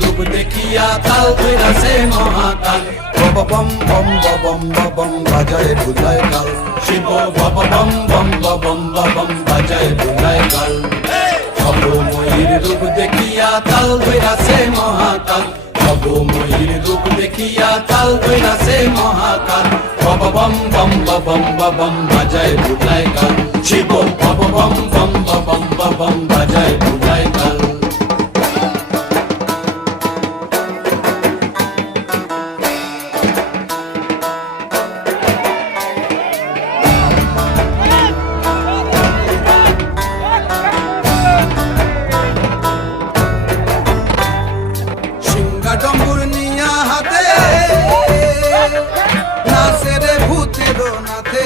রূপ দেখিয়া তাল ধইরাছে মহাকাল। বম বম বম বম বাজায় বুলায় কাল, শিব বম বম বম বম বাজায় বুলায় কাল। ভবময়ীর রূপ দেখিয়া তাল ধইরাছে মহাকাল, ভবময়ীর রূপ দেখিয়া তাল ধইরাছে মহাকাল। বম বম বম বাজায় বুলায় কাল, শিব বম বম বম বাজায় বুলায় কাল। ডম্বুর নিয়া হাতে নাচে রে ভূতের নাথে,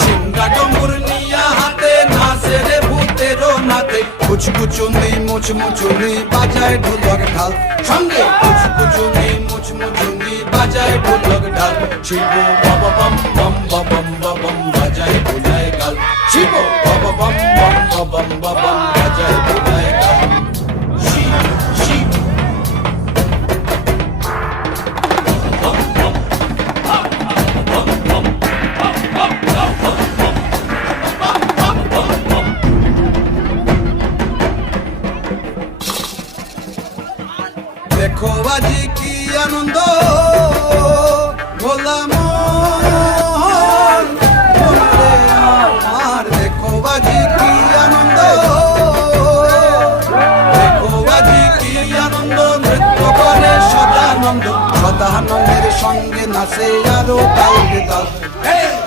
সিংহা ডম্বুর নিয়া হাতে নাচে রে ভূতের নাথে। কুচকুচুনি মুচমুচুনি বাজায় ঢোলক ঢাল, সঙ্গে কুচকুচুনি মুচমুচুনি বাজায় ঢোলক ঢাল। শিব বম বম বম বাজায় বুলায় গাল, শিব বম বম বাজায় বুলায় গাল। দেখো আজি কি আনন্দ ভোলা মন মনরে আমার, দেখো আজি কি আনন্দ, দেখো আজি কি আনন্দ। নৃত্য করে সদানন্দ, সদানন্দের সঙ্গে নাচে আরো তাল বেতাল,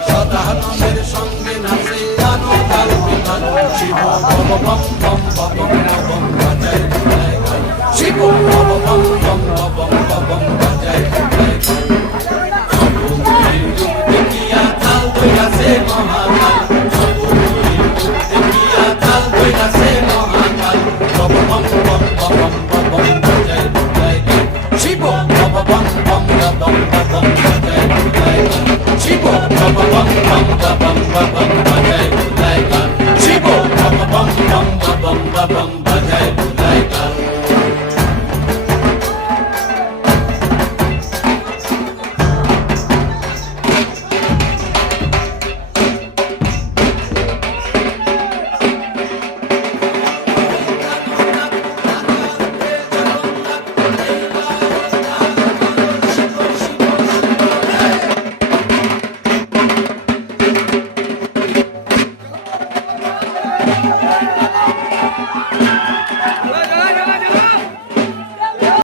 সদানন্দের সঙ্গে নাচে আরো তাল বেতাল। শিব বম বম বম বাজায় বুলায় গাল, শিব বম বম বাজায় বুলায় গাল। ভবময়ীর রূপ দেখিয়া তাল ধইরাছে মহাকাল, ভবময়ীর রূপ দেখিয়া তাল ধইরাছে মহাকাল। বম বম বাজায় বুলায় গাল, শিব বম বম বাজায়